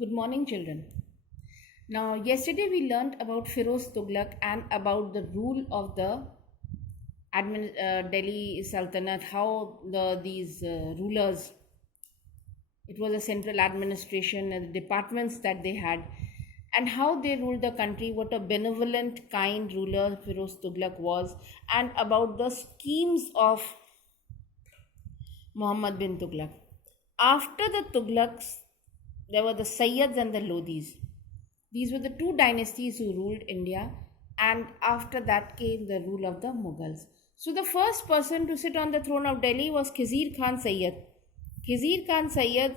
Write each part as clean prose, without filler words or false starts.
Good morning, children. Now, yesterday we learned about Firoz Tughlaq and about the rule of the Delhi Sultanate, how these rulers, it was a central administration and the departments that they had, and how they ruled the country, what a benevolent, kind ruler Firoz Tughlaq was, and about the schemes of Muhammad bin Tughlaq. After the Tughlaqs, there were the Sayyids and the Lodhis. These were the two dynasties who ruled India, and after that came the rule of the Mughals. So, the first person to sit on the throne of Delhi was Khizr Khan Sayyid. Khizr Khan Sayyid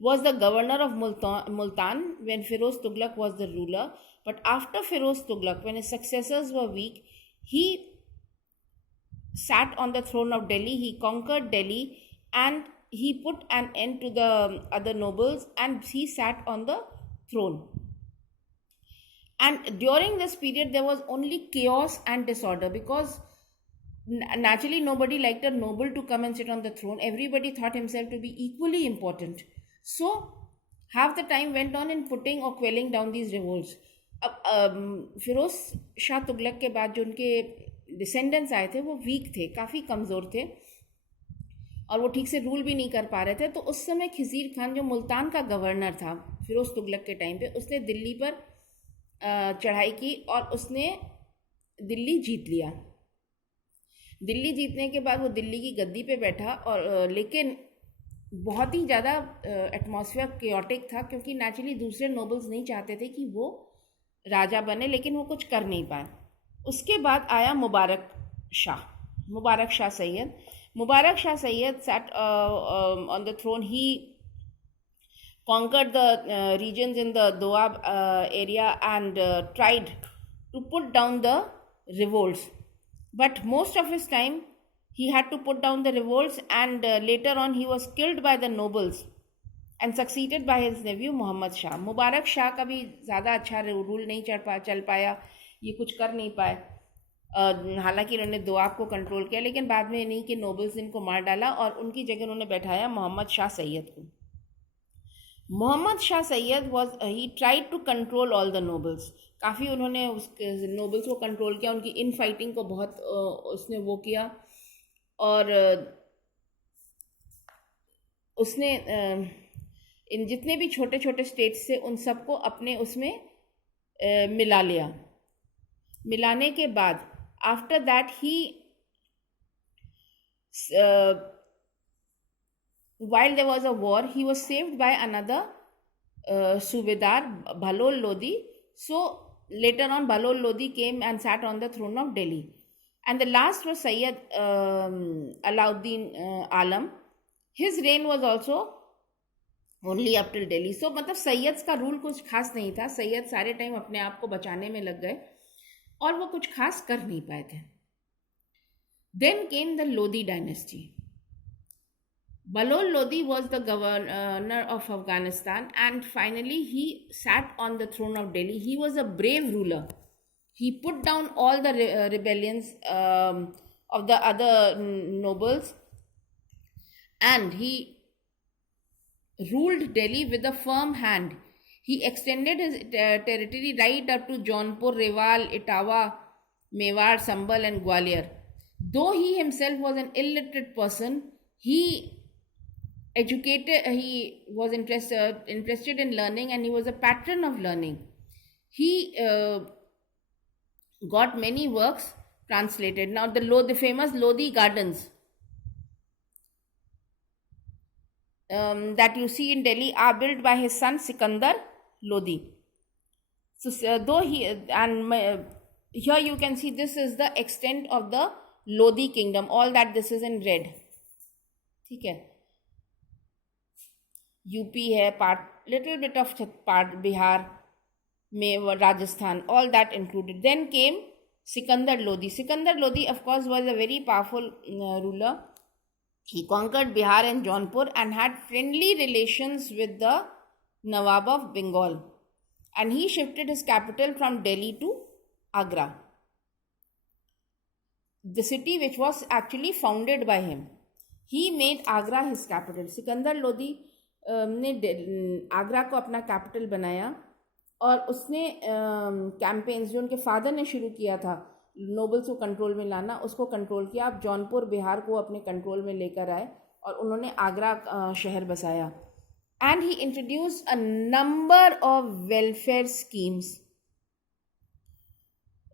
was the governor of Multan when Firoz Tughlaq was the ruler. But after Firoz Tughlaq, when his successors were weak, he sat on the throne of Delhi, he conquered Delhi, and he put an end to the other nobles and he sat on the throne. And during this period, there was only chaos and disorder because naturally nobody liked a noble to come and sit on the throne. Everybody thought himself to be equally important. So, half the time went on in putting or quelling down these revolts. अब फिरोज शाह तुगलक के बाद जो उनके descendants आए थे वो week थे, काफ़ी कमज़ोर थे और वो ठीक से रूल भी नहीं कर पा रहे थे. तो उस समय खिजीर खान जो मुल्तान का गवर्नर था फिरोज़ तुगलक के टाइम पे, उसने दिल्ली पर चढ़ाई की और उसने दिल्ली जीत लिया. दिल्ली जीतने के बाद वो दिल्ली की गद्दी पे बैठा और लेकिन बहुत ही ज़्यादा एटमॉस्फेयर केओटिक था क्योंकि नेचुरली दूसरे नोबल्स नहीं चाहते थे कि वो राजा बने, लेकिन वो कुछ कर नहीं पाए. उसके बाद आया Mubarak Shah Syed. Mubarak Shah Sayyid sat on the throne. He conquered the regions in the Doab area and tried to put down the revolts. But most of his time, he had to put down the revolts, and later on, he was killed by the nobles and succeeded by his nephew Muhammad Shah. Mubarak Shah का भी ज़्यादा अच्छा rule नहीं चल पाया, ये कुछ कर नहीं पाए. हालांकि उन्होंने दोआब को कंट्रोल किया, लेकिन बाद में इन्हीं के नोबल्स इनको मार डाला और उनकी जगह उन्होंने बैठाया मोहम्मद शाह सैयद को. Mohammad Shah Sayyid he tried to control all the nobles. काफ़ी उन्होंने उस नोबल्स को कंट्रोल किया, उनकी इन फाइटिंग को बहुत उसने वो किया और उसने इन जितने भी छोटे छोटे स्टेट्स थे उन सबको अपने उसमें मिला लिया. मिलाने के बाद after that while there was a war, he was saved by another Subedar, Bhalol Lodi. So later on, Bhalol Lodi came and sat on the throne of Delhi. And the last was Sayyid Alauddin Alam. His reign was also only up till Delhi. So मतलब सैयद्स का rule कुछ खास नहीं था. सैयद सारे time अपने आप को बचाने में लग गए और वो कुछ खास कर नहीं पाए थे. Then came the Lodi dynasty. Balol Lodi was the governor of Afghanistan and finally he sat on the throne of Delhi. He was a brave ruler. He put down all the rebellions of the other nobles and he ruled Delhi with a firm hand. He extended his territory right up to Jaunpur, Rewal, Etawah, Mewar, Sambhal and Gwalior. Though he himself was an illiterate person, he was interested in learning and he was a patron of learning. He got many works translated. Now the famous Lodi Gardens that you see in Delhi are built by his son Sikandar Lodi. So here you can see this is the extent of the Lodi kingdom. All that this is in red. ठीक है. UP है, little bit of part Bihar, Rajasthan, all that included. Then came Sikandar Lodi. Sikandar Lodi, of course, was a very powerful ruler. He conquered Bihar and Jaunpur and had friendly relations with the Nawab of Bengal. And he shifted his capital from Delhi to Agra, the city which was actually founded by him. He made Agra his capital. Sikandar Lodi ने आगरा को अपना capital बनाया और उसने campaigns जो उनके father ने शुरू किया था नोबल्स को कंट्रोल में लाना, उसको कंट्रोल किया। अब जौनपुर बिहार को अपने कंट्रोल में लेकर आए और उन्होंने आगरा शहर बसाया। And he introduce a number of welfare schemes.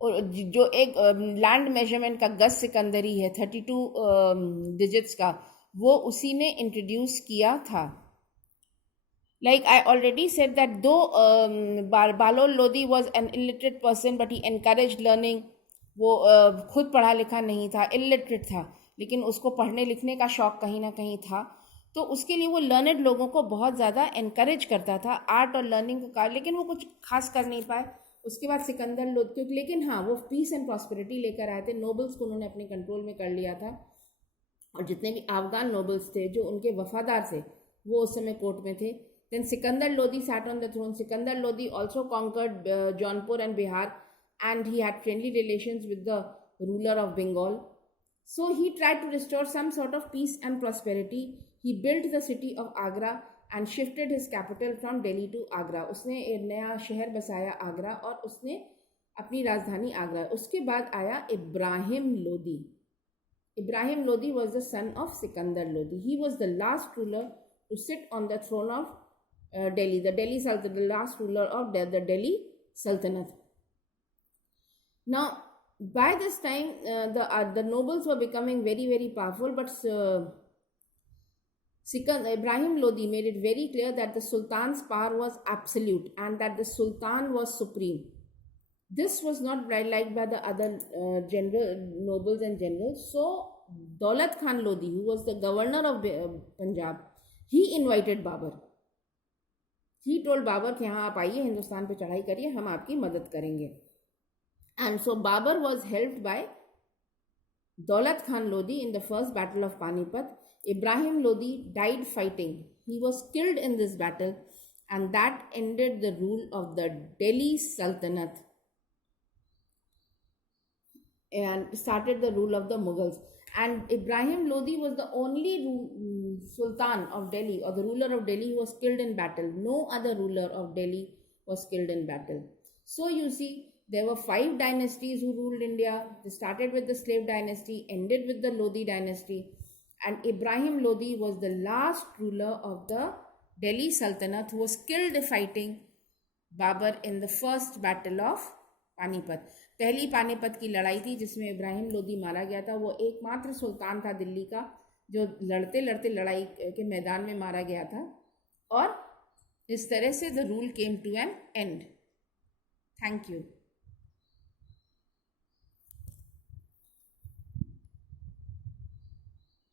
और जो एक लैंड मेजरमेंट का गज सिकंदरी है 32 डिजिट्स का, वो उसी ने इंट्रोड्यूस किया था। Like I already said that though Balol Lodi was an illiterate person, but he encouraged learning. वो खुद पढ़ा लिखा नहीं था, इलिटरेट था, लेकिन उसको पढ़ने लिखने का शौक कहीं ना कहीं था, तो उसके लिए वो लर्नेड लोगों को बहुत ज़्यादा एनकरेज करता था आर्ट और लर्निंग का कार्य, लेकिन वो कुछ खास कर नहीं पाए। उसके बाद सिकंदर लोधी, क्योंकि लेकिन हाँ वो पीस एंड प्रॉस्पेरिटी लेकर आए थे। नोबल्स को उन्होंने अपने कंट्रोल में कर लिया था, और जितने भी अफगान नोबल्स थे जो उनके वफादार थे वो उस समय कोर्ट में थे। Then Sikandar Lodi sat on the throne. Sikandar Lodi also conquered Jaunpur and Bihar, and he had friendly relations with the ruler of Bengal. So he tried to restore some sort of peace and prosperity. He built the city of Agra and shifted his capital from Delhi to Agra. उसने एक नया शहर बसाया आगरा, और उसने अपनी राजधानी आगरा। उसके बाद आया Ibrahim Lodi. Ibrahim Lodi was the son of Sikandar Lodi. He was the last ruler to sit on the throne of Delhi, the Delhi Sultanate, the last ruler of the Delhi Sultanate. Now, by this time, the nobles were becoming very, very powerful, but Ibrahim Lodi made it very clear that the Sultan's power was absolute and that the Sultan was supreme. This was not liked by the other nobles and generals. So, Daulat Khan Lodi, who was the governor of Punjab, he invited Babur. He told Babur कि हाँ आप आइए, हिंदुस्तान पे चढ़ाई करिए, हम आपकी मदद करेंगे। And so Babur was helped by Daulat Khan Lodi in the first battle of Panipat. Ibrahim Lodi died fighting. He was killed in this battle, and that ended the rule of the Delhi Sultanate and started the rule of the Mughals. And Ibrahim Lodi was the only Sultan of Delhi, or the ruler of Delhi, who was killed in battle. No other ruler of Delhi was killed in battle. So you see, there were 5 dynasties who ruled India. They started with the slave dynasty, ended with the Lodi dynasty, and Ibrahim Lodi was the last ruler of the Delhi Sultanate who was killed fighting Babur in the first battle of Panipat. पहली पानीपत की लड़ाई थी जिसमें इब्राहिम लोदी मारा गया था। वो एकमात्र सुल्तान था दिल्ली का जो लड़ते लड़ते लड़ाई के मैदान में मारा गया था, और इस तरह से the rule came to an end. Thank you.